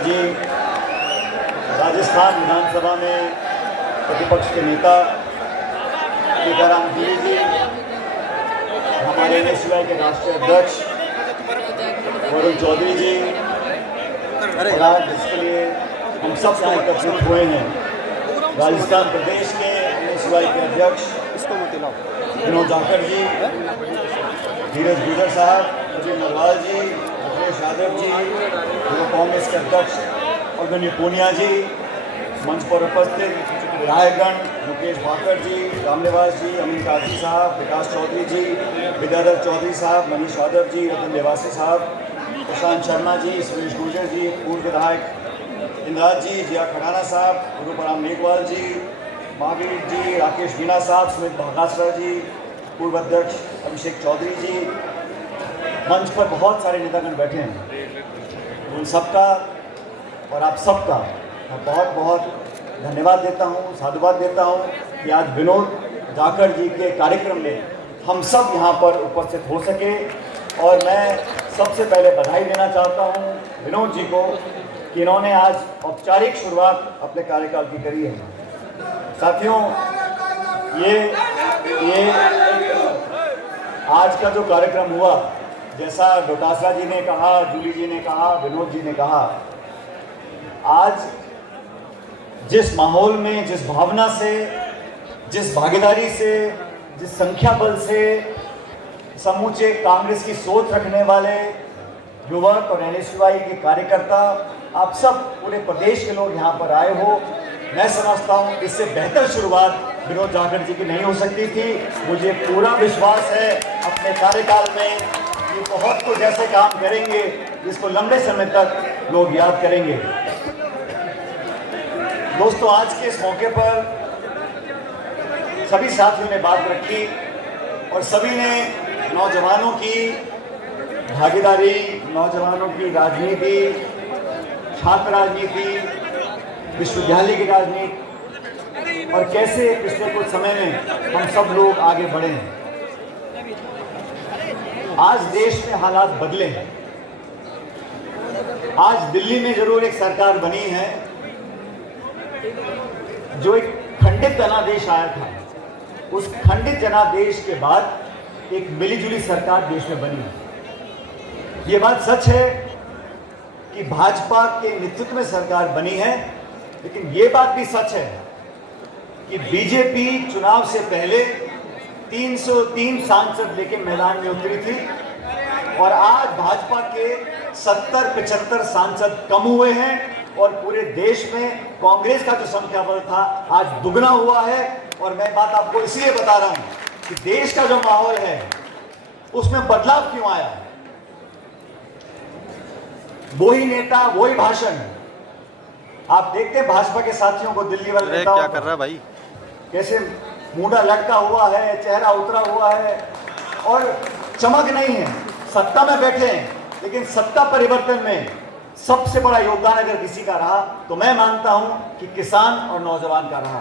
जी, राजस्थान विधानसभा में प्रतिपक्ष के नेता टीकाराम जूली जी, हमारे NSUI के राष्ट्रीय अध्यक्ष वरुण चौधरी जी, और आज जिसके लिए हम सब यहाँ एकत्रित हुए हैं, राजस्थान प्रदेश के NSUI के अध्यक्ष विनोद जाखड़ जी, धीरज गुजर साहब, अजय नरवाल जी, अखिलेश यादव जी, कांग्रेस के अध्यक्ष अग्रणी पूनिया जी, मंच पर उपस्थित विधायकगण मुकेश भाकर जी, रामनिवास जी, अमीन काजी साहब, विकास चौधरी जी, विद्याधर चौधरी साहब, मनीष यादव जी, रतन देवासी साहब, प्रशांत शर्मा जी, सुरेश गुर्जर जी, पूर्व विधायक इंद्राज जी, जिया खड़ाना साहब, गुरुपराम मेघवाल जी, महावीर जी, राकेश मीणा साहब, सुमित भागासरा जी, पूर्व अध्यक्ष अभिषेक चौधरी जी, मंच पर बहुत सारे नेतागण बैठे हैं। उन सबका और आप सबका मैं बहुत बहुत धन्यवाद देता हूँ, साधुवाद देता हूँ कि आज विनोद जाखड़ जी के कार्यक्रम में हम सब यहाँ पर उपस्थित हो सके। और मैं सबसे पहले बधाई देना चाहता हूँ विनोद जी को कि इन्होंने आज औपचारिक शुरुआत अपने कार्यकाल की करी है। साथियों, ये आज का जो कार्यक्रम हुआ, जैसा डोटासरा जी ने कहा, जूली जी ने कहा, विनोद जी ने कहा, आज जिस माहौल में, जिस भावना से, जिस भागीदारी से, जिस संख्या बल से समूचे कांग्रेस की सोच रखने वाले युवक और NSUI के कार्यकर्ता, आप सब पूरे प्रदेश के लोग यहाँ पर आए हो, मैं समझता हूँ इससे बेहतर शुरुआत विनोद जाखड़ जी की नहीं हो सकती थी। मुझे पूरा विश्वास है अपने कार्यकाल में ये बहुत कुछ ऐसे काम करेंगे जिसको लंबे समय तक लोग याद करेंगे। दोस्तों, आज के इस मौके पर सभी साथियों ने बात रखी और सभी ने नौजवानों की भागीदारी, नौजवानों की राजनीति, छात्र राजनीति, विश्वविद्यालय की राजनीति और कैसे पिछले कुछ समय में हम सब लोग आगे बढ़े हैं। आज देश में हालात बदले हैं। आज दिल्ली में जरूर एक सरकार बनी है, जो एक खंडित जनादेश आया था, उस खंडित जनादेश के बाद एक मिलीजुली सरकार देश में बनी है। ये बात सच है कि भाजपा के नेतृत्व में सरकार बनी है, लेकिन ये बात भी सच है कि बीजेपी चुनाव से पहले 303 सांसद लेके मैदान में उतरी थी और आज भाजपा के 70-75 सांसद कम हुए हैं और पूरे देश में कांग्रेस का जो संख्या बल था आज दुगना हुआ है। और मैं बात आपको इसलिए बता रहा हूं कि देश का जो माहौल है उसमें बदलाव क्यों आया। वही नेता, वही भाषण आप देखते हैं भाजपा के साथियों को, दिल्ली वाले नेताओं क्या कर रहा है भाई, कैसे मुंडा लटका हुआ है, चेहरा उतरा हुआ है और चमक नहीं है। सत्ता में बैठे हैं, लेकिन सत्ता परिवर्तन में सबसे बड़ा योगदान अगर किसी का रहा तो मैं मानता हूं कि किसान और नौजवान का रहा।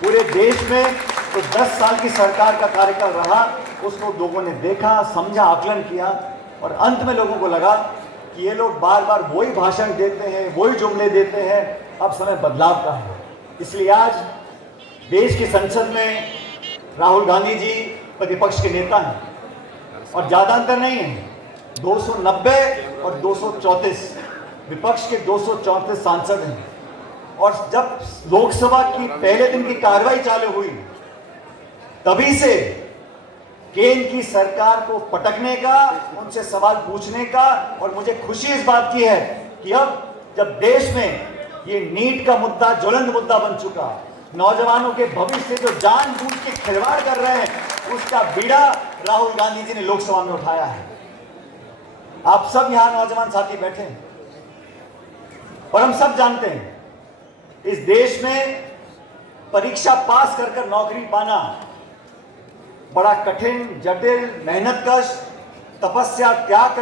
पूरे देश में तो 10 साल की सरकार का कार्यकाल रहा, उसको लोगों ने देखा, समझा, आकलन किया और अंत में लोगों को लगा कि ये लोग बार बार वही भाषण देते हैं, वही जुमले देते हैं, अब समय बदलाव का है। इसलिए आज देश की संसद में राहुल गांधी जी प्रतिपक्ष के नेता हैं और ज़्यादा अंतर नहीं है, 290 और 234, विपक्ष के 234 सांसद हैं। और जब लोकसभा की पहले दिन की कार्रवाई चालू हुई, तभी से केंद्र की सरकार को पटकने का, उनसे सवाल पूछने का, और मुझे खुशी इस बात की है कि अब जब देश में ये नीट का मुद्दा ज्वलंत मुद्दा बन चुका, नौजवानों के भविष्य से जो जानबूझ के खिलवाड़ कर रहे हैं, उसका बीड़ा राहुल गांधी जी ने लोकसभा में उठाया है। आप सब यहां नौजवान साथी बैठे हैं और हम सब जानते हैं इस देश में परीक्षा पास कर नौकरी पाना बड़ा कठिन, जटिल, मेहनतकश, तपस्या, त्याग